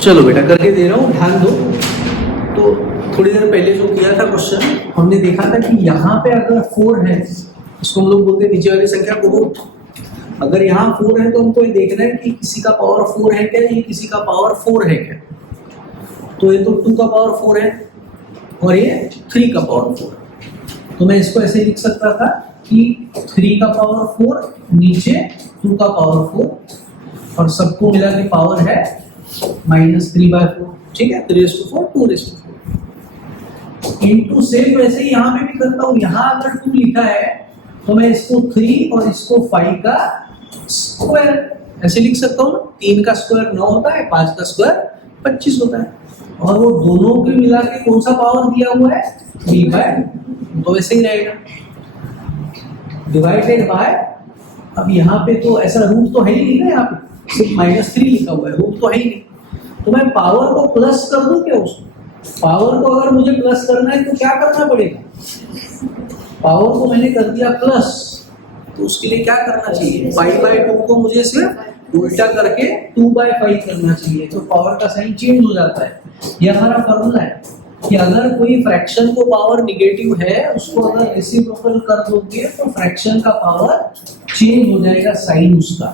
चलो बेटा करके दे रहा हूँ, ध्यान दो। तो थोड़ी देर पहले जो किया था क्वेश्चन, हमने देखा था कि यहाँ पे अगर 4 है, इसको हम लोग बोलते हैं नीचे वाली संख्या को रूट। अगर यहाँ 4 है तो हमको ये देखना है कि किसी का पावर 4 है क्या, ये किसी का पावर 4 है क्या। तो ये तो 2 का पावर 4 है और ये 3 का पावर 4। तो मैं इसको ऐसे लिख सकता था कि 3 का पावर 4 नीचे 2 का पावर 4 और सबको मिला के पावर है -3/4। ठीक है, 3/4 2/4 इंटू सेम वैसे ही यहाँ पे भी करता हूँ। यहाँ अगर 2 लिखा है तो मैं इसको 3 और इसको 5 का स्क्वायर ऐसे लिख सकता हूँ ना। 3 का स्क्वायर 9 होता है, 5 का स्क्वायर 25 होता है और वो दोनों के मिला के कौन सा पावर दिया हुआ है 3/2, तो वैसे ही रहेगा डिवाइडेड बाय। अब यहाँ पे तो ऐसा रूट तो है ही नहीं ना, यहाँ पे सिर्फ -3 लिखा हुआ है, रूट तो है ही नहीं। तो मैं पावर को प्लस कर दूं क्या उसको? पावर को अगर मुझे प्लस करना है तो क्या करना पड़ेगा? पावर को मैंने कर दिया प्लस, तो उसके लिए क्या करना चाहिए? 5/2 को मुझे सिर्फ उल्टा करके 2/5 करना चाहिए, तो पावर का साइन चेंज हो जाता है। ये हमारा फॉर्मूला है कि अगर कोई फ्रैक्शन को पावर निगेटिव है, उसको अगर रेसिप्रोकल कर दोगे तो फ्रैक्शन का पावर चेंज हो जाएगा, साइन उसका।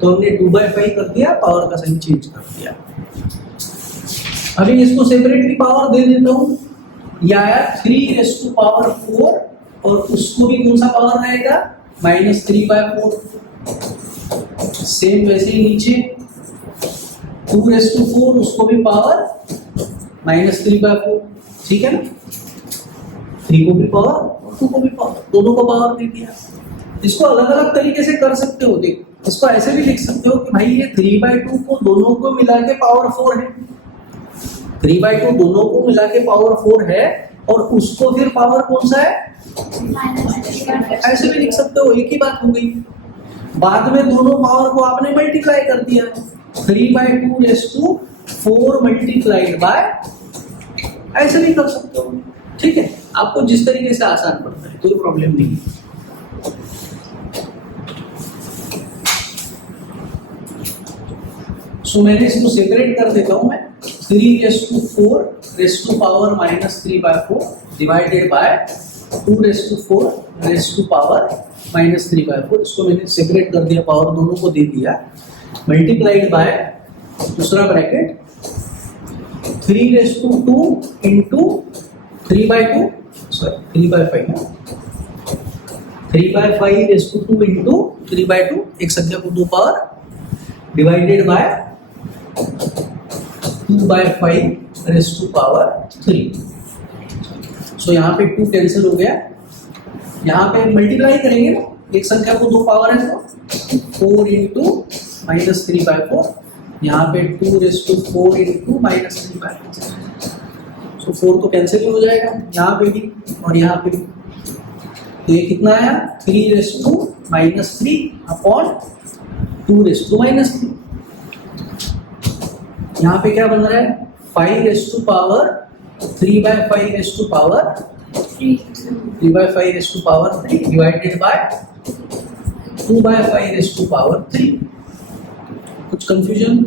तो हमने 2/5 कर दिया, पावर का साइन चेंज कर दिया। अभी इसको सेपरेटली पावर दे देता हूँ। यह आया 3⁴ और उसको भी कौन सा पावर रहेगा? -3/4। सेम वैसे ही नीचे 2⁴, उसको भी पावर -3/4। ठीक है ना, 3 को भी पावर और 2 को भी पावर, दोनों को पावर दे दिया। इसको अलग अलग तरीके से कर सकते हो। देखो, इसको ऐसे भी लिख सकते हो कि भाई ये 3/2 को दोनों को मिला के पावर 4 है, 3/2 दोनों को मिला के पावर 4 है और उसको फिर पावर कौन सा है? ऐसे भी लिख सकते हो, एक ही बात हो गई। बाद में दोनों पावर को आपने मल्टीप्लाई कर दिया, 3/2⁴ मल्टीप्लाइड बाय, ऐसे भी कर सकते हो। ठीक है, आपको जिस तरीके से आसान पड़ता है, कोई प्रॉब्लम नहीं। सो मैंने इसको सेपरेट कर देता हूं मैं। 3⁴ -3/4 डिवाइडेड बाय 2⁴ -3/4। इसको मैंने सेपरेट कर दिया, पावर दोनों को दे दिया, मल्टीप्लाइड बाय दूसरा ब्रैकेट 3⁴ इंटू 3/2, सॉरी 3/5, 3/5⁴ इंटू 3/2, एक संख्या को 2 पावर डिवाइडेड बाय 2/5�3। सो यहाँ पे 2 कैंसिल हो गया, यहाँ पे मल्टीप्लाई करेंगे ना, एक संख्या को 2 पावर है तो 4 इंटू -3/4, यहाँ पे 2⁴ इंटू -3/4। सो 4 तो कैंसिल हो जाएगा यहाँ पे भी और यहाँ पे भी। तो ये कितना आया? 3⁻³ अपॉन 2⁻³। यहाँ पे क्या बन रहा है? 5⁵3 डिवाइडेड बाय 2/5⁵3। कुछ कंफ्यूजन?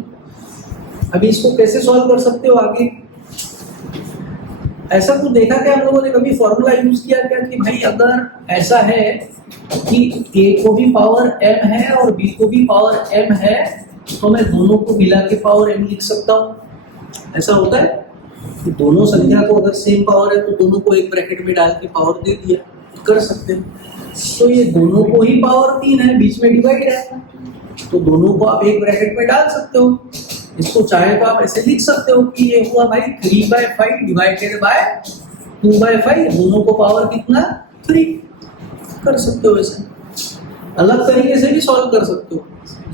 अभी इसको कैसे सॉल्व कर सकते हो आगे? ऐसा कुछ देखा क्या हम लोगों ने? कभी फॉर्मूला यूज किया क्या कि भाई अगर ऐसा है कि a को भी पावर m है और b को भी पावर m है, तो मैं दोनों को मिला के पावर m लिख सकता हूँ। ऐसा होता है कि दोनों संख्या को अगर सेम पावर है तो दोनों को एक ब्रैकेट में डाल के पावर दे दिया, कर सकते हैं। तो ये दोनों को ही पावर 3 है, बीच में डिवाइड है, तो दोनों को आप एक ब्रैकेट में डाल सकते हो। इसको चाहे तो आप ऐसे लिख सकते हो कि ये हुआ भाई 3/5 डिवाइडेड बाय 2/5, दोनों को पावर कितना? 3, कर सकते हो। ऐसे अलग तरीके से भी सॉल्व कर सकते हो,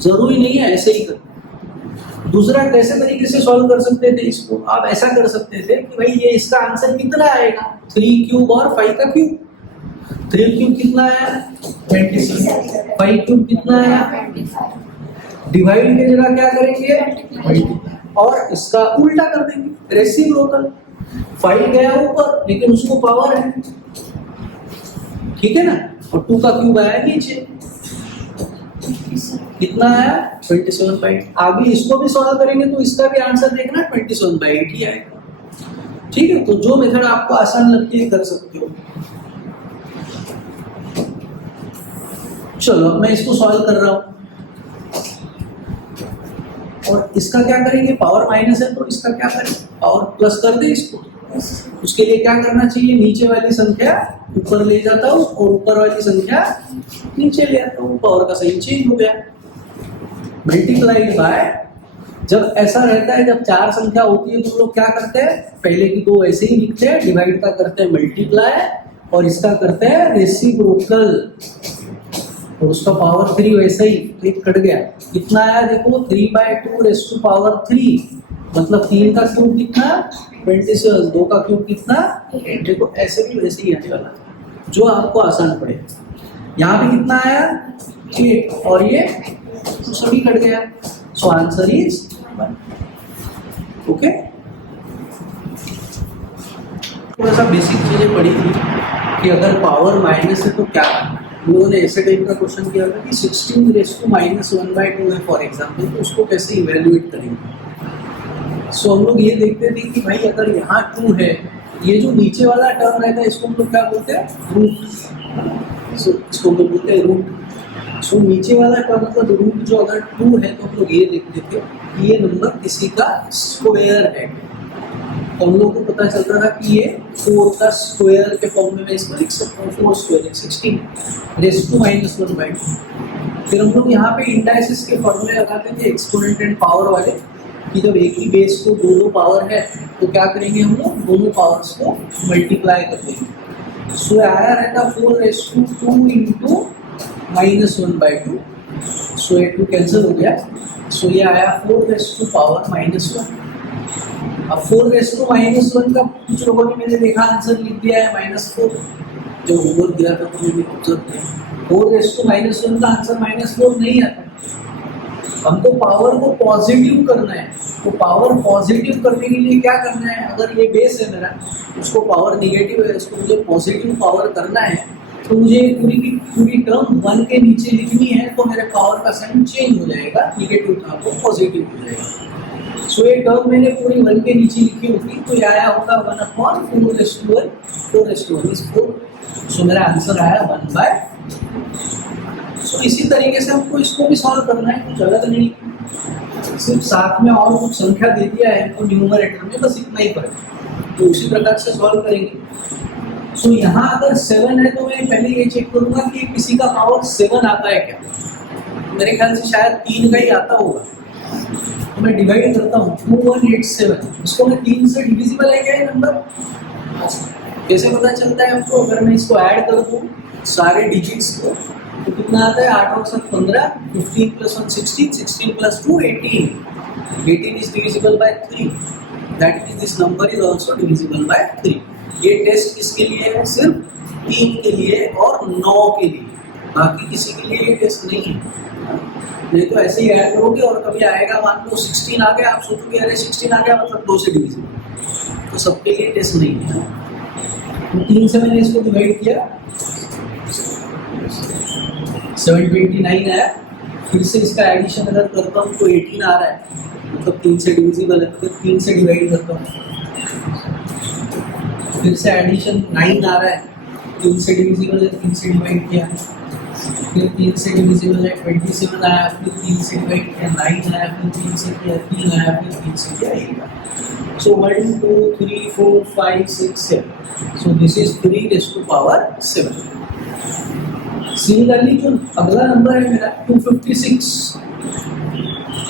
जरूरी नहीं है ऐसे ही कर। दूसरा कैसे तरीके से सॉल्व कर सकते थे इसको? आप ऐसा कर सकते थे कि भाई ये इसका आंसर कितना आएगा? 3³ और 5 का क्यूब। 3³ कितना आया? 26। 5³ कितना आया? 25। डिवाइड के जगह क्या करेंगे? मल्टीप्लाई, और इसका उल्टा कर देंगे, रेसिप्रोकल। 5 गया ऊपर लेकिन उसको पावर है, ठीक है ना, और 2 का क्यूब आया नीचे। कितना आया 27/8। आगे इसको भी सॉल्व करेंगे तो इसका भी आंसर देखना 27/8 ही आएगा। ठीक है, तो जो मेथड आपको आसान लगती है कर सकते हो। चलो अब मैं इसको सॉल्व कर रहा हूं और इसका क्या करेंगे, पावर माइनस है तो इसका क्या करें, पावर प्लस कर दे इसको। उसके लिए क्या करना चाहिए, नीचे वाली संख्या ऊपर ले जाता हूं और ऊपर वाली संख्या नीचे ले आता हूं, पावर का साइन चेंज हो गया। मल्टीप्लाइड बाय, जब ऐसा रहता है, जब चार संख्या होती है तो लोग क्या करते हैं, पहले की दो ऐसे ही लिखते हैं, डिवाइड का करते हैं मल्टीप्लाई और इसका करते हैं रेसिप्रोकल और उसका पावर 3 वैसे ही, तो एक कट गया। कितना आया देखो 3/2 रेज़ टू पावर 3, मतलब 3 का क्यूब कितना 27, 2 का क्यूब कितना 8। देखो ऐसे भी वैसे ही आने वाला, जो आपको आसान पड़े। यहाँ पे कितना आया 8 और ये तो सभी कट गया, सो आंसर इज 1। ओके, थोड़ा सा बेसिक चीजें पढ़ी थी कि अगर पावर माइनस है तो क्या करना है। लोगों ने ऐसे टाइप का क्वेश्चन किया था कि 16 रेज़ टू -1/2 है फॉर एग्जाम्पल, तो उसको कैसे इवेल्युएट करेंगे। सो हम लोग ये देखते थे कि भाई अगर यहाँ 2 है, ये जो नीचे वाला टर्म रहता है इसको हम लोग क्या बोलते हैं, रूट। सो इसको हम लोग बोलते हैं रूट। सो नीचे वाला टर्म मतलब रूट जो अगर 2 है तो हम लोग ये देखते थे कि ये नंबर किसी का स्क्वायर है, तो हम लोग को पता चलता था कि ये 4 का स्क्वायर के फॉर्म में मैं इसको लिख सकता हूँ, 4 स्क्वायर 16 रेज़ टू -1/2। फिर हम लोग यहाँ पे इंडाइसिस के फॉर्मूले लगाते थे एक्सपोनेंट एंड पावर वाले, कि जब एक ही बेस को दो पावर है तो क्या करेंगे हम लोग, दोनों पावर्स को मल्टीप्लाई कर देंगे। सो आया रहता 4 रेज़ टू 2 इंटू -1/2, सो ये 2 कैंसिल हो गया। सो ये आया 4 रेज़ टू पावर -1। अब 4 रेज़ टू -1 का कुछ लोगों ने मैंने देखा आंसर लिख दिया है -4, जो होमवर्क दिया था तो मैंने ऑब्जर्व किया 4 रेज़ टू -1 का आंसर -4 नहीं आता। हमको पावर को पॉजिटिव करना है, तो पावर पॉजिटिव करने के लिए क्या करना है, अगर ये बेस है मेरा, उसको पावर निगेटिव है, उसको मुझे पॉजिटिव पावर करना है, तो मुझे पूरी की पूरी टर्म 1 के नीचे लिखनी है, तो मेरे पावर का साइन चेंज हो जाएगा, निगेटिव था वो पॉजिटिव हो जाएगा। सो ये टर्म मैंने पूरी 1 के नीचे लिखी होती तो ये आया होगा 1/4 raise to 1, 4 raise to 1 is 4। So मेरा आंसर आया 1/। तो इसी तरीके से हमको इसको भी सॉल्व करना है, कुछ अलग नहीं, सिर्फ साथ में और कुछ संख्या दे दिया है तो न्यूमरेटर में, बस इतना ही फर्क है, तो उसी प्रकार से सॉल्व करेंगे। सो यहाँ अगर 7 है तो मैं पहले ये चेक करूंगा कि किसी का पावर 7 आता है क्या। मेरे ख्याल से शायद 3 का ही आता होगा, तो मैं डिवाइड करता हूँ 2187, इसको मैं 3 से डिविजिबल है क्या ये नंबर, कैसे पता चलता है हमको, अगर मैं इसको ऐड कर दूँ सारे डिजिट्स को तो कितना आता है 8 और 7 15, 15 + 1 16, 16 + 2 18, 18 is divisible by 3, that means this number is also divisible by 3। ये टेस्ट किसके लिए है, सिर्फ 3 के लिए और 9 के लिए, बाकी किसी के लिए ये टेस्ट नहीं है। नहीं तो ऐसे ही ऐड करोगे और कभी आएगा मान लो 16 आ गया, आप सोचोगे अरे 16 आ गया मतलब 2 से डिविजिबल, तो सबके लिए टेस्ट नहीं है। तो 3 से मैंने इसको डिवाइड किया, 729 आया। फिर से इसका एडिशन अगर करता हूँ तो 18 आ रहा है, मतलब 3 से डिविजिबल है, तो 3 से डिवाइड करता हूँ। फिर से एडिशन 9 आ रहा है, 3 से डिविजिबल है, 3 से डिवाइड किया। फिर 3 से डिविजिबल है 27 आया, फिर 3 से डिवाइड किया 9 आया, फिर 3 से किया 3 आया, फिर 3 से किया 1। So 1 2 3 4 5 6 7, so this is 3 raise to power 7। Similarly जो अगला नंबर है मेरा 256,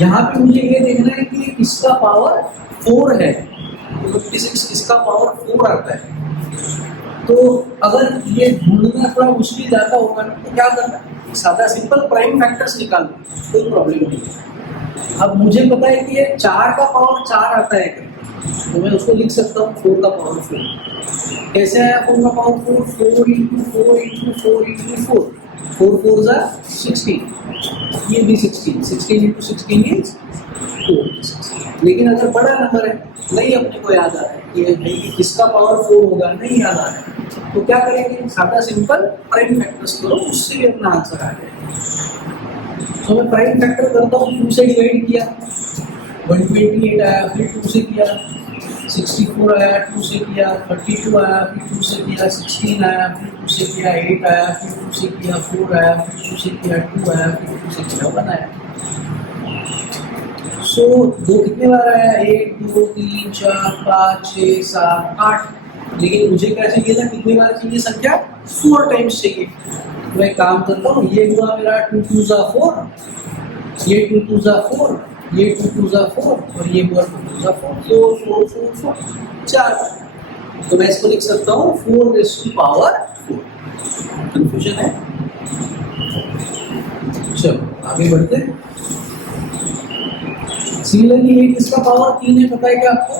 यहाँ पे मुझे ये देखना है कि किसका पावर 4 है, 256 किसका पावर 4 आता है। तो अगर ये ढूंढना थोड़ा मुश्किल ज़्यादा होगा ना, तो क्या करना, सादा सिंपल प्राइम फैक्टर्स निकाल लो, कोई प्रॉब्लम नहीं है। अब मुझे पता है कि ये 4 का पावर 4 आता है, तो मैं उसको लिख सकता हूँ 4 का पावर 4। कैसे आया 4 का पावर 4, 4 × 4 × 4 × 4, 4 4 जा 16, ये भी 16, 16 × 16 इज 4। लेकिन अगर बड़ा नंबर है, नहीं अपने को याद आ रहा है कि भाई किसका पावर 4 होगा, नहीं याद आ रहा है, तो क्या करेंगे, सादा सिंपल प्राइम फैक्टर्स करो, उससे भी अपना आंसर आ जाएगा। तो मैं प्राइम फैक्टर करता हूँ, 2 से डिवाइड किया 128 आया, फिर 2 से किया 64 आया, 2 से किया 32 आया, फिर 2 से किया 16 आया, फिर 2 से किया 8 आया, फिर 2 से किया 4 आया, फिर 2 से किया 2 आया, फिर 2 से किया 1 आया। सो 2 कितने बार आया? 1 2 3 4 5 6 7 8। लेकिन मुझे क्या चाहिए था, कितनी बार चाहिए संख्या? 4 टाइम्स चाहिए। तो मैं काम करता हूँ, ये हुआ मेरा 2 2 ज़ा 4, ये 2 2 ज़ा 4, ये 2 2 ज़ा 4 और ये हुआ 2 2 ज़ा 4, 4 4 4 4 4। तो मैं इसको लिख सकता हूँ 4 रेज़ टू पावर 4। कंफ्यूजन है? चलो आगे बढ़ते हैं। सिमिलरली 8 इसका पावर 3 है, पता है क्या आपको?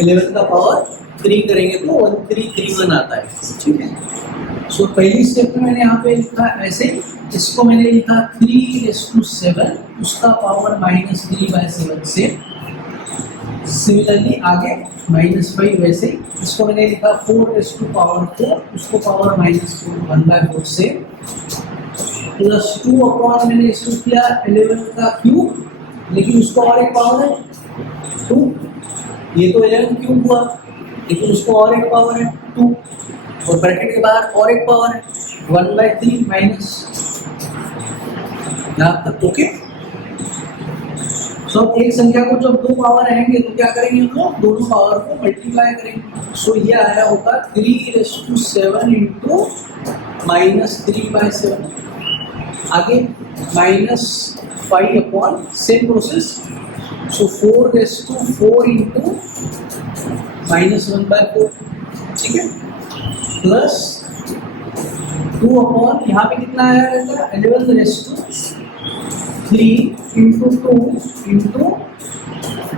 11 का पावर 3 करेंगे तो 1331 आता है। ठीक है, सो पहली स्टेप में मैंने यहाँ पे लिखा ऐसे, इसको मैंने लिखा 3⁻7, उसका पावर -3/7 से। सिमिलरली आगे -5 वैसे ही, इसको मैंने लिखा 4⁻4, उसको पावर -1/4 से, +2 अपॉन मैंने इसको किया 11 का क्यूब, लेकिन उसको और एक पावर है 2। ये तो 11 क्यूब हुआ, लेकिन उसको और एक पावर है 2, और ब्रैकेट के बाहर और एक पावर है 1/3 माइनस यहाँ तक। ओके, सो अब एक संख्या को जब 2 पावर आएंगे तो क्या करेंगे हम लोग? दोनों पावर को मल्टीप्लाई करेंगे। सो ये आया होगा 3⁻7 इंटू -3/7। आगे -5 अपॉन सेम प्रोसेस, सो 4⁻4 इंटू -1/4। ठीक है, प्लस 2 अपॉन यहाँ पे कितना आया रहेगा? 11⁻3 इंटू 2 इंटू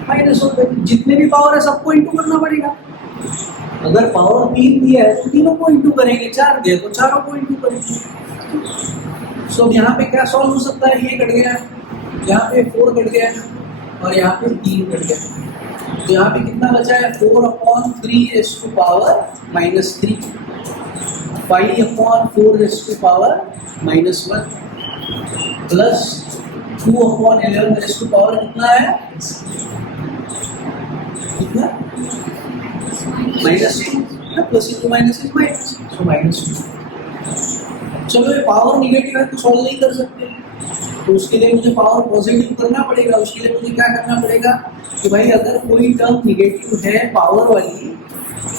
-1/3। जितने भी पावर है सबको इंटू करना पड़ेगा। अगर पावर 3 दिया है तो तीनों को इंटू करेंगे, 4 दिया तो चारों को इंटू करेंगे। सो यहाँ पे क्या सॉल्व हो सकता है? ये कट गया, यहाँ पे 4 कट गया और यहाँ पे 3 कट गया। तो यहाँ पे कितना बचा है? 4/3 raise to power -3, 5/4 raise to power -1, plus 2/11 raise to power कितना है? कितना? -2, plus into minus is minus, so -2। चलो ये पावर निगेटिव है तो सॉल्व नहीं कर सकते, तो उसके लिए मुझे पावर पॉजिटिव करना पड़ेगा। उसके लिए मुझे क्या करना पड़ेगा कि भाई अगर कोई टर्म निगेटिव है पावर वाली,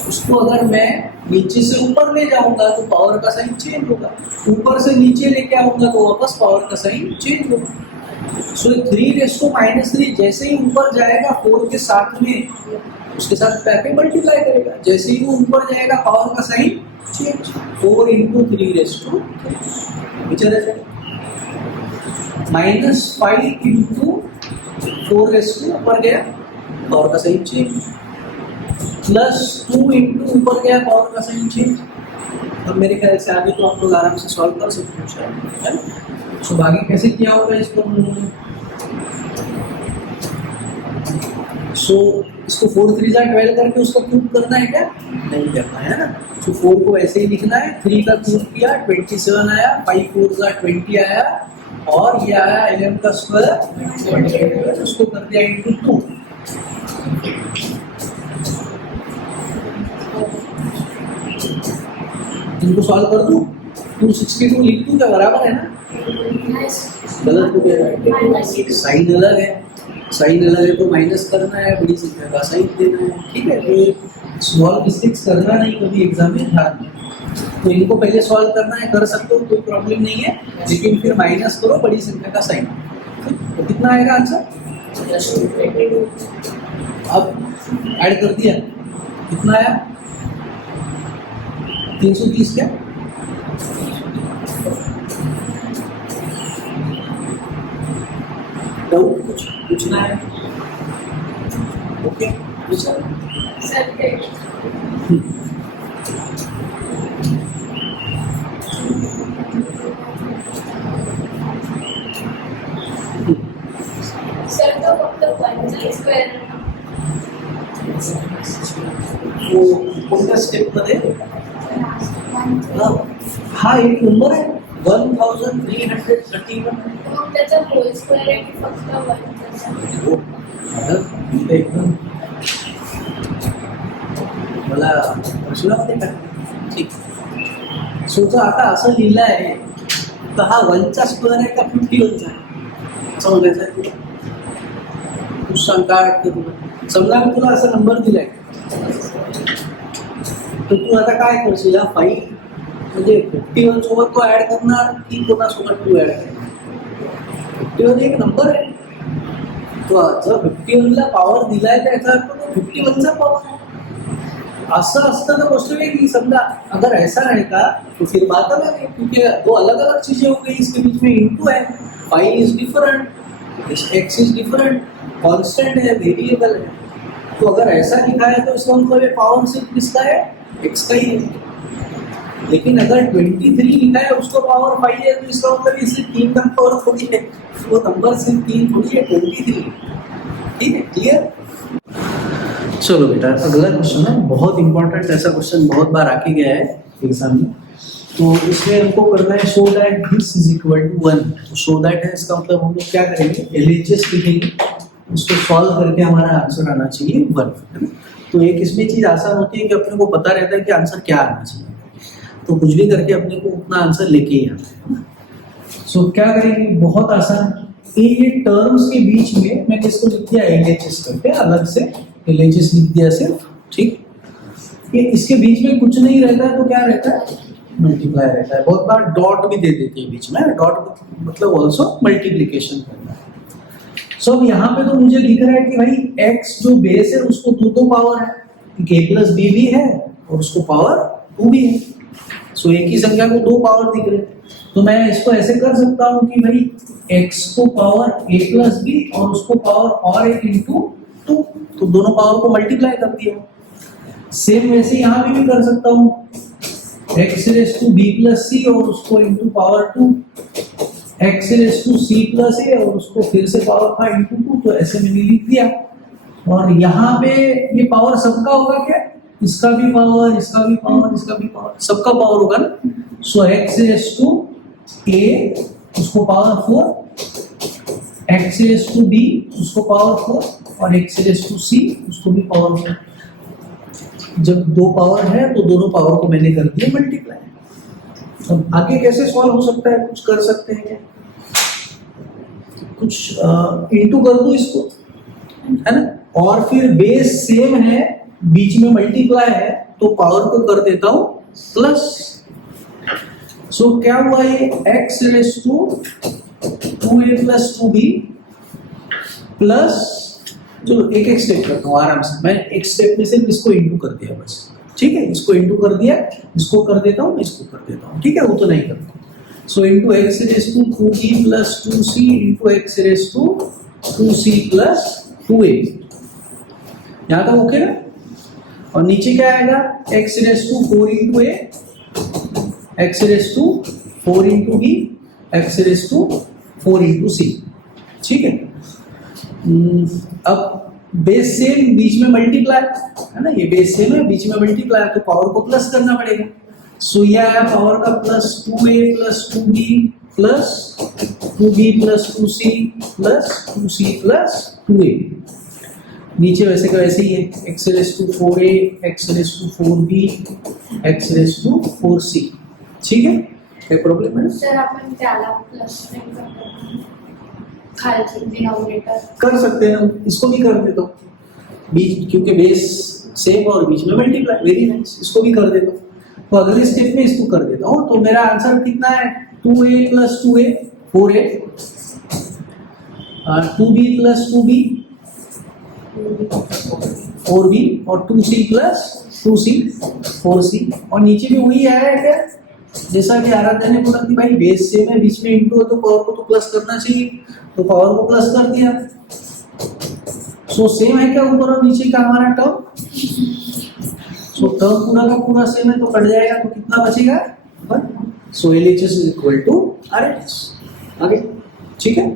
उसको अगर मैं नीचे से ऊपर ले जाऊंगा तो पावर का साइन चेंज होगा, ऊपर से नीचे लेके आऊंगा तो वापस पावर का साइन चेंज होगा। सो 3⁻3 जैसे ही ऊपर जाएगा 4 के साथ में, उसके साथ पैके मल्टीप्लाई करेगा, जैसे ही वो ऊपर जाएगा पावर का साइन चेंज। 4 इंटू 3⁻3 -5 इंटू 4⁻, ऊपर गया पावर का साइन चेंज, प्लस 2 इंटू ऊपर गया पावर का साइन चेंज। अब मेरे ख्याल से आगे तो आप लोग आराम से सॉल्व कर सकते हो शायद, है ना? सो आगे कैसे किया होगा इसको? सो इसको 4 3 ज़ा 12 करके उसका क्यूब करना है क्या? नहीं करना है ना। सो 4 को ऐसे ही लिखना है, 3 का क्यूब किया 27 आया, 5 4 ज़ा 20 आया, और ये आया 11 का स्क्वायर, उसको कर दिया इंटू 2। इनको सॉल्व कर दूं, 262 लिख दूं क्या? बराबर है ना? गलत हो गया, साइन अलग है, साइन अलग है तो माइनस करना है, बड़ी संख्या का साइन देना है। ठीक है, तो स्मॉल मिस्टेक्स करना नहीं कभी एग्जाम में, ध्यान में। तो इनको पहले सॉल्व करना है, कर सकते हो, कोई प्रॉब्लम नहीं है, लेकिन फिर माइनस करो बड़ी संख्या का साइन। तो कितना आएगा आंसर? अब ऐड कर दिया, कितना आया? 330 क्या? डाउट कुछ पूछना है? ओके, पूछा सर। तो फक्त 1 स्क्वेअर कोणत्या स्टेप मध्ये? हा एक नंबर आहे 1331 मग त्याचा होल स्क्वेअर आहे की फक्त 1 त्याचा? हो आता एकदम मला प्रश्न होते का ठीक सोचा आता असं लिहिलं आहे तर हा 1चा स्क्वेअर आहे का 51चा आहे समजायचं आहे तुला तू सांग काय वाटतं तुला समजा मी तुला असा नंबर दिलाय तर तू आता काय करशील हा 5 म्हणजे 51 सोबत तो ऍड करणार की कोणासोबत तू ऍड करणार 51 एक नंबर आहे तो जर 51 ला पॉवर दिलाय तर याचा अर्थ तो 51चा पॉवर आहे असं असतं तो गोष्ट वेगळी समझा अगर ऐसा रहेगा तो फिर बात अलग है क्योंकि दो अलग अलग चीजें हो गई इसके बीच में इनटू है phi is different x is different constant है वेरिएबल है तो अगर ऐसा लिखा है तो इसका मतलब पावर सिर्फ किसका है एक्स का ही है लेकिन अगर 23 लिखा है उसको पावर 5 है तो इसका मतलब ये सिर्फ 3 का पावर थोड़ी है वो नंबर सिर्फ 3 थोड़ी है 23 ठीक है क्लियर चलो बेटा अगला क्वेश्चन है बहुत इंपॉर्टेंट ऐसा क्वेश्चन बहुत बार आके गया है एग्जाम में तो इसमें हमको करना है show that this is equal to 1 तो शो दैट है इसका मतलब हम लोग क्या करेंगे LHS लिखेंगे उसको सॉल्व करके हमारा आंसर आना चाहिए 1 तो एक इसमें चीज आसान होती है कि अपने को पता रहता है कि आंसर क्या आना चाहिए तो कुछ भी करके अपने को उतना आंसर लेके ही आना है सो क्या करेंगे बहुत आसान ये टर्म्स के बीच में मैंने इसको लिख दिया LHS करके अलग से LHS लिख दिया सिर्फ ठीक ये इसके बीच में कुछ नहीं रहता है तो क्या रहता है मल्टीप्लाई रहता है बहुत बार डॉट भी दे देते हैं बीच में डॉट मतलब ऑल्सो मल्टीप्लीकेशन करना है सो अब यहाँ पे तो मुझे लिख रहा है कि भाई x जो बेस है उसको दो पावर है a प्लस बी भी है और उसको पावर 2 भी है सो एक ही संख्या को 2 पावर दिख रहे हैं तो मैं इसको ऐसे कर सकता हूँ कि भाई x को पावर a प्लस बी और उसको पावर और एक इंटू 2 तो दोनों पावर को मल्टीप्लाई कर दिया सेम वैसे यहाँ भी कर सकता हूँ x raise to B plus C और उसको into power 2 x raise to C plus A और उसको फिर से पावर का इंटू 2 तो ऐसे मैंने लिख दिया और यहाँ पे ये पावर सबका होगा क्या इसका भी पावर इसका भी पावर इसका भी पावर सबका पावर होगा ना so x raise to a उसको power 4 x raise to b उसको पावर 4 और x रेस टू c उसको भी पावर 4 जब दो पावर है तो दोनों पावर को मैंने कर दिया मल्टीप्लाई अब आगे कैसे सॉल्व हो सकता है कुछ कर सकते हैं क्या कुछ इनटू कर दूं इसको है ना और फिर बेस सेम है बीच में मल्टीप्लाई है तो पावर को कर देता हूं प्लस सो क्या हुआ ये x raise to 2a plus 2b plus चलो एक एक स्टेप करता हूँ आराम से मैं एक स्टेप में सिर्फ इसको इंटू कर दिया बस ठीक है इसको इंटू कर दिया इसको कर देता हूँ इसको कर देता हूँ ठीक है वो तो नहीं करता so into X raise to 2b plus 2c into X raise to 2c plus 2a यहाँ तक ओके ना और नीचे क्या आएगा X raise to 4 into A X raise to 4 into B X raise to 4 into C ठीक है अब बेस सेम बीच में मल्टीप्लाई है ना ये बेस सेम है बीच में मल्टीप्लाई तो पावर को प्लस करना पड़ेगा सो ये आया पावर का plus 2a plus 2b plus 2b plus 2c plus 2c plus 2a नीचे वैसे का वैसे ही है x raise to 4a x raise to 4b x raise to 4c ठीक है क्या प्रॉब्लम है सर आपण त्याला प्लस नाही करतो खालची डिनोमिनेटर कर सकते हैं इसको भी कर देता हूँ बीच क्योंकि बेस सेम और बीच में मल्टीप्लाई वेरी नाइस इसको भी कर देता हूँ तो अगले स्टेप में इसको कर देता हूँ तो मेरा आंसर कितना है 2a plus 2a 4a 2b plus 2b 4b और 2c प्लस 2c 4c और नीचे भी वही आया है क्या जैसा कि आराध्या ने बोला कि भाई बेस सेम है बीच में इंटू है तो पावर को तो प्लस करना चाहिए तो पावर को प्लस कर दिया सो सेम है क्या ऊपर और नीचे का हमारा टर्म सो टर्म पूरा का पूरा सेम है तो कट जाएगा तो कितना बचेगा 1 so LHS is equal to RHS आगे ठीक है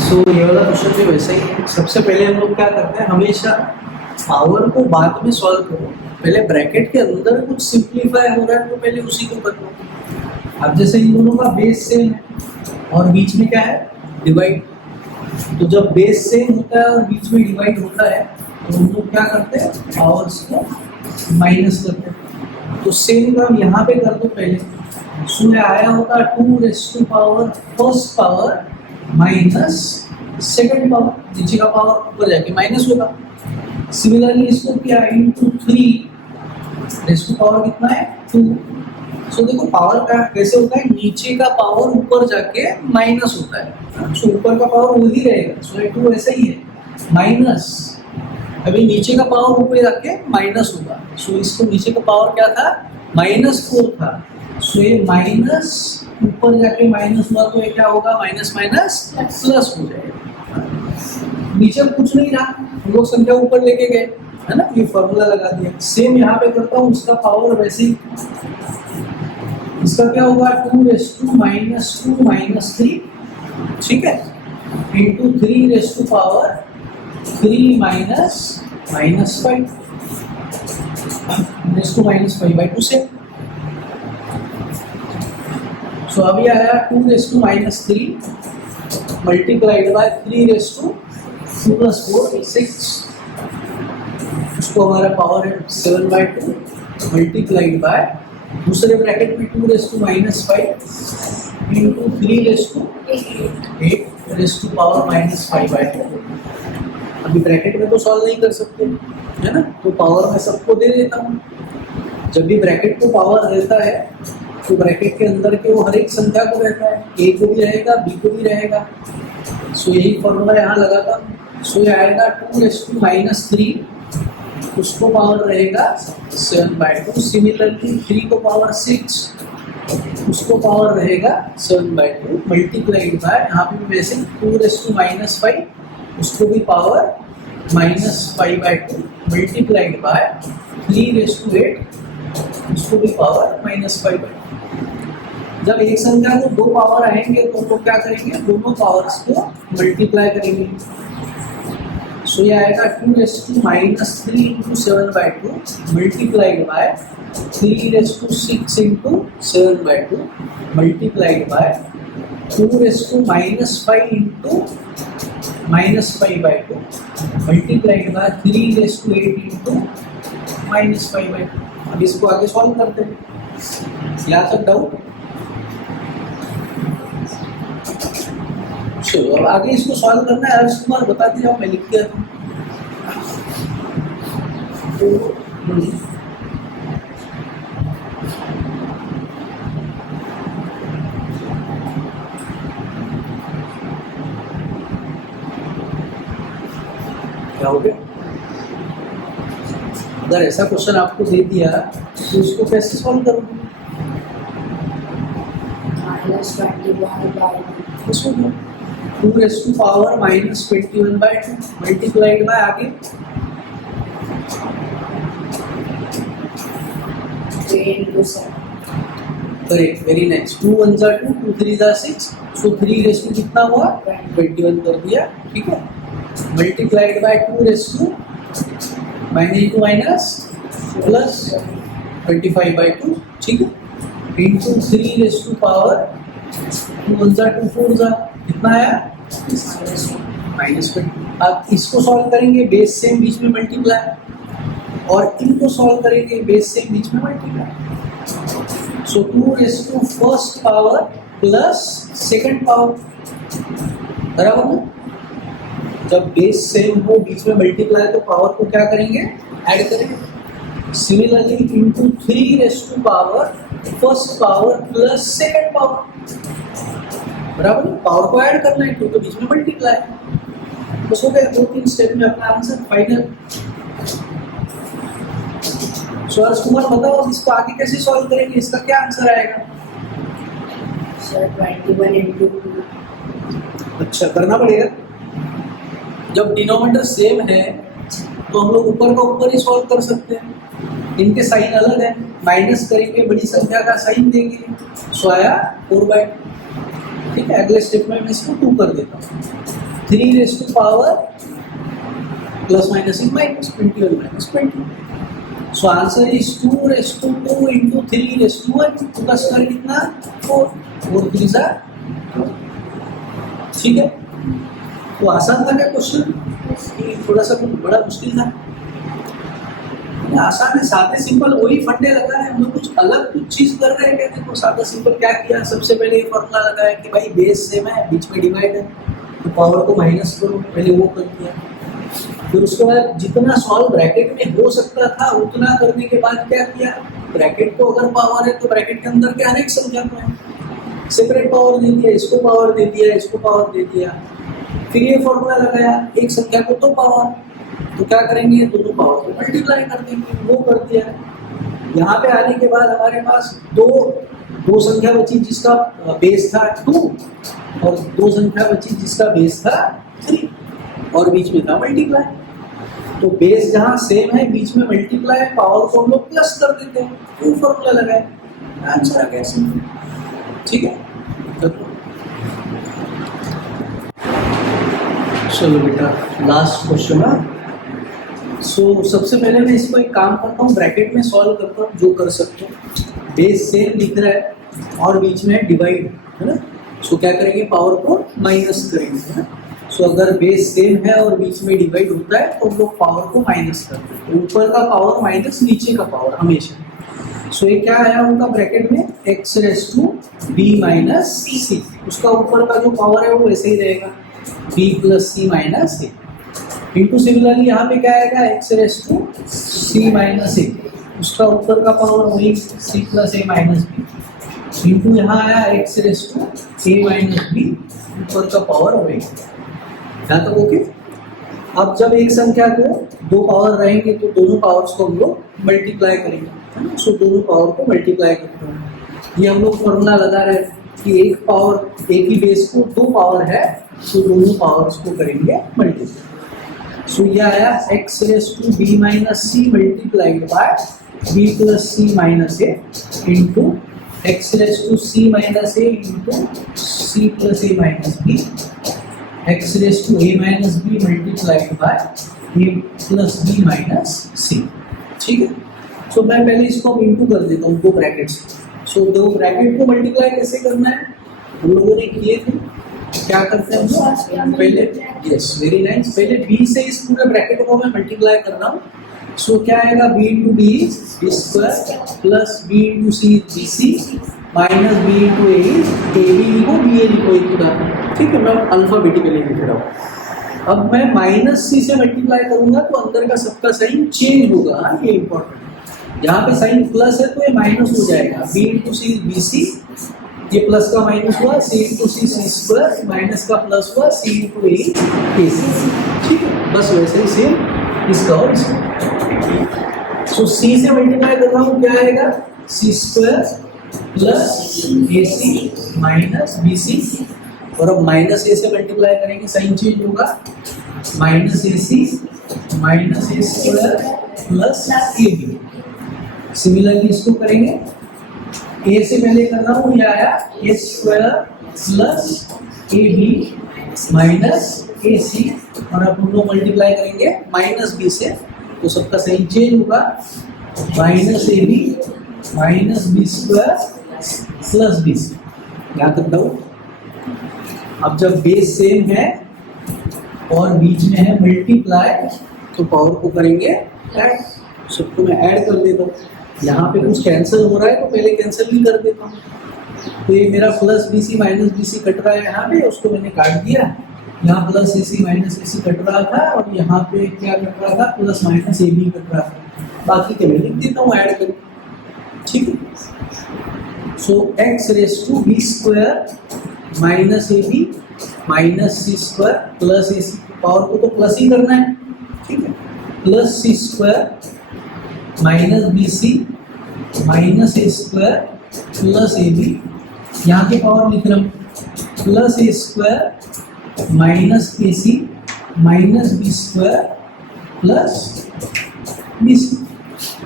सो ये वाला क्वेश्चन भी वैसा ही है सबसे पहले हम लोग क्या करते हैं हमेशा पावर को बाद में सॉल्व करो पहले ब्रैकेट के अंदर कुछ सिंप्लीफाई हो रहा है तो पहले उसी को कर लो अब जैसे इन दोनों का बेस सेम है और बीच में क्या है, डिवाइड। तो जब बेस सेम होता है और बीच में डिवाइड होता है तो हम लोग क्या करते हैं, पावर्स को माइनस करते हैं। तो सेम काम यहाँ पे कर दो पहले। सो ये आया होगा 2 raise to power first power minus second power, नीचे का पावर ऊपर जाके माइनस होगा। सिमिलरली इसको क्या इंटू 3 रेज़ टू पावर कितना है 2। सो देखो पावर का कैसे होता है, नीचे का पावर ऊपर जाके माइनस होता है। सो ऊपर का पावर वही रहेगा, सो ये 2 ऐसा ही है माइनस। अभी नीचे का पावर ऊपर जाके माइनस होगा। सो इसको नीचे का पावर क्या था, -4 था। सो ये माइनस ऊपर जाके माइनस हुआ तो ये क्या होगा, माइनस माइनस प्लस हो जाएगा। नीचे कुछ नहीं रहा, हम लोग संख्या ऊपर लेके गए, है ना, ये फॉर्मूला लगा दिया। सेम यहाँ पे करता हूँ, उसका पावर वैसे ही, इसका क्या होगा 2 रेज़ टू -2 -3, ठीक है, into 3 raise to power 3 minus -5 raise to -5/2 से। सो अभी आया 2 raise to -3 multiplied by 3 raise to 2 + 4 6। उसको हमारा पावर है 7/2 मल्टीप्लाइड बाय दूसरे ब्रैकेट में 2 raise to -5 into 3 raise to 8 raise to power -5/2। अभी ब्रैकेट में तो सॉल्व नहीं कर सकते, है ना, तो पावर मैं सबको दे देता हूँ। जब भी ब्रैकेट को पावर रहता है तो ब्रैकेट के अंदर के वो हर एक संख्या को रहता है, ए को भी रहेगा, बी को भी रहेगा। सो यही फॉर्मूला यहाँ लगाता हूँ। सो ये आएगा 2 रेज़ टू -3, उसको पावर रहेगा 7/2। सिमिलरली 3 को पावर 6, उसको पावर रहेगा 7/2 मल्टीप्लाइड बाय, यहाँ पे भी वैसे 2 रेज़ टू -5, उसको भी power -5/2 multiplied by 3 raise to 8, उसको भी पावर -5/2। जब एक संख्या को 2 पावर आएंगे तो हम लोग क्या करेंगे, दोनों पावर्स को मल्टीप्लाई करेंगे। सो ये आएगा 2 raise to -3 into 7/2 multiplied by 3 raise to 6 into 7/2 multiplied by 2 raise to -5 into -5/2 multiplied by 3 raise to 8 into -5/2। अब इसको आगे सॉल्व करते हैं, यहाँ तक डाउट। चलो अब आगे इसको सॉल्व करना है। हर्ष कुमार बताते जाओ, मैं लिख दिया था। क्या हो गया, अगर ऐसा क्वेश्चन आपको दे दिया तो इसको कैसे सॉल्व करोगे, -21/2 2 raise to power -21/2 multiplied by आगे 3 into 7। Correct, very nice. 2 1 जा 2, 2 3 जा 6, सो 3 रेज़ टू कितना हुआ 21 कर दिया, ठीक है, multiplied by 2 raise to minus plus 25/2, ठीक है, इंटू 3 रेज़ टू पावर 2 1 जा 2 4 जा कितना आया -20। अब इसको सॉल्व करेंगे, बेस सेम बीच में मल्टीप्लाई, और इनको सॉल्व करेंगे बेस सेम बीच में multiply. So 2 raise to first power plus second power, बराबर ना। जब बेस सेम हो बीच में मल्टीप्लाई तो पावर को क्या करेंगे, ऐड करेंगे। Similarly into 3 raise to power first power plus second power, बराबर, पावर को ऐड करना है क्योंकि बीच में मल्टीप्लाई। बस हो गया, 2-3 स्टेप में अपना आंसर फाइनल। सो हर्ष कुमार बताओ इसको आगे कैसे सॉल्व करेंगे, इसका क्या आंसर आएगा। Sir 21 into 2। अच्छा करना पड़ेगा, जब डिनोमिनेटर सेम है तो हम लोग ऊपर का ऊपर ही सॉल्व कर सकते हैं। इनके साइन अलग है, माइनस करेंगे बड़ी संख्या का साइन देंगे। सो आया 4/2, ठीक है। अगले स्टेप में मैं इसको 2 कर देता हूँ। 3 raise to power plus minus is minus 21 - 20 so answer is 2 raise to 2 इंटू 3 रेस टू 1, उसका स्क्वायर कितना 4, 4 3 सा, ठीक है। तो आसान था क्या क्वेश्चन, थोड़ा सा कुछ बड़ा मुश्किल था? आसान है, सादे सिंपल वही फंडे लगा है, हम लोग कुछ अलग कुछ चीज कर रहे हैं क्या? देखो सादा सिंपल क्या किया, सबसे पहले ये फॉर्मूला लगाया कि भाई बेस सेम है, बीच में डिवाइड है, तो पावर को माइनस करो, पहले वो कर दिया। फिर उसके बाद जितना सॉल्व ब्रैकेट में हो सकता था उतना करने के बाद क्या किया, ब्रैकेट को अगर पावर है तो ब्रैकेट के अंदर के हर एक संख्या को है सेपरेट पावर दे दिया, इसको पावर दे दिया, इसको पावर दे दिया। फिर ये फॉर्मूला लगाया, एक संख्या को 2 पावर, तो क्या करेंगे, दोनों पावर को मल्टीप्लाई कर देंगे, वो कर दिया। यहाँ पे आने के बाद हमारे पास दो संख्या बची जिसका बेस था 2 और 2 संख्या बची जिसका बेस था 3 और बीच में था मल्टीप्लाई। तो बेस जहाँ सेम है बीच में मल्टीप्लाई, पावर को हम लोग प्लस कर देते हैं, वो फॉर्मूला लगाए, आंसर आ गया सिंपल, ठीक है। चलो बेटा लास्ट क्वेश्चन है। सो सबसे पहले मैं इसको एक काम करता हूँ, ब्रैकेट में सॉल्व करता हूँ, जो कर सकते हो। बेस सेम दिख रहा है और बीच में डिवाइड है ना, सो क्या करेंगे, पावर को माइनस करेंगे, है ना। सो अगर बेस सेम है और बीच में डिवाइड होता है तो हम लोग पावर को माइनस करते हैं, ऊपर का पावर माइनस नीचे का पावर हमेशा। सो ये क्या आया उनका ब्रैकेट में, x raise to b minus C, उसका ऊपर का जो पावर है वो वैसे ही रहेगा, b plus C minus A, into similarly यहाँ पे क्या आएगा, x raise to c minus A, उसका ऊपर का पावर वही c plus A minus B, into यहाँ आया x raise to a minus B, ऊपर का पावर वही। यहाँ तक ओके। अब जब एक संख्या को 2 पावर रहेंगे तो दोनों पावर्स को हम लोग मल्टीप्लाई करेंगे, है ना। सो दोनों पावर को मल्टीप्लाई करते हैं, ये हम लोग फॉर्मूला लगा रहे हैं कि एक ही बेस को 2 पावर है तो दोनों पावर्स को करेंगे मल्टीप्लाई। सो ये आया x raise to b minus C multiplied by b plus C minus A into x raise to c minus A into c plus A minus B, x raise to a minus B multiplied by a plus b minus c, ठीक है। सो मैं पहले इसको into कर देता हूँ 2 bracket से। सो 2 bracket को मल्टीप्लाई कैसे करना है हम लोगों ने किए थे, क्या करते हैं हम लोग पहले, यस वेरी नाइस, पहले b से इस पूरे ब्रैकेट को मैं मल्टीप्लाई कर रहा हूँ। सो क्या आएगा, b into B B square plus b into C B C minus b into A B लिखो बी ए लिखो एक उदाहरण, ठीक है। मैं अल्फाबेटिकली लिख रहा हूँ। अब मैं माइनस सी से मल्टीप्लाई करूंगा तो अंदर का सबका साइन चेंज होगा, ये इंपॉर्टेंट। यहाँ पे साइन प्लस है तो ये माइनस हो जाएगा, b into C B C, ये प्लस का माइनस हुआ, c into C C square, minus का प्लस हुआ, c इंटू ए सी, ठीक है। बस वैसे ही सेम इसका और इसका। सो c से मल्टीप्लाई कर रहा हूँ, क्या आएगा, c square plus A C minus B C, और अब माइनस ए से मल्टीप्लाई करेंगे साइन चेंज होगा, minus A C minus A square plus A B. Similarly इसको करेंगे, ए से पहले कर रहा हूँ, ये आया A square plus A B minus A C, और अब हम लोग मल्टीप्लाई करेंगे माइनस बी से तो सबका साइन चेंज होगा, minus A B minus B square plus B C. याद रखता हूँ। अब जब बेस सेम है और बीच में है मल्टीप्लाई तो पावर को करेंगे ऐड, सबको मैं ऐड कर देता हूँ। यहाँ पे कुछ कैंसिल हो रहा है तो पहले कैंसिल भी कर देता हूँ। तो ये मेरा plus B C minus B C cut रहा है यहाँ पे, उसको मैंने काट दिया। यहाँ plus A C minus A C cut रहा था और यहाँ पे क्या कट रहा था, plus minus A B cut रहा था। बाकी के मैं लिख देता हूँ ऐड करके, ठीक है। So X raise to B square minus A B minus C square plus A C, power को तो प्लस ही करना है, ठीक है, plus C square minus B C minus A square plus A B, यहाँ के पावर लिख रहा हूँ, plus A square minus A C minus B square plus B C,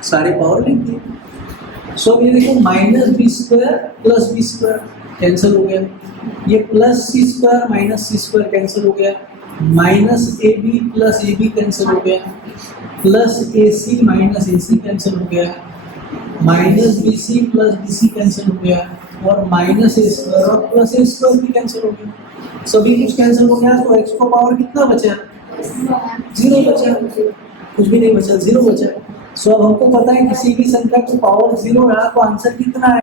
सारे पावर लिख दिए। सो ये देखो minus B square plus B square cancel हो गया, ये plus C square minus C square cancel हो गया, minus A B plus A B cancel हो गया, plus AC minus AC cancel हो गया, minus BC plus BC cancel हो गया, और माइनस A स्क्वायर और प्लस A स्क्वायर भी कैंसिल हो गया। सभी कुछ कैंसिल हो गया, तो x को पावर कितना बचा? 0 बचा, कुछ भी नहीं बचा, 0 बचा। सो अब हमको पता है किसी भी संख्या को पावर 0 रहा तो आंसर कितना है?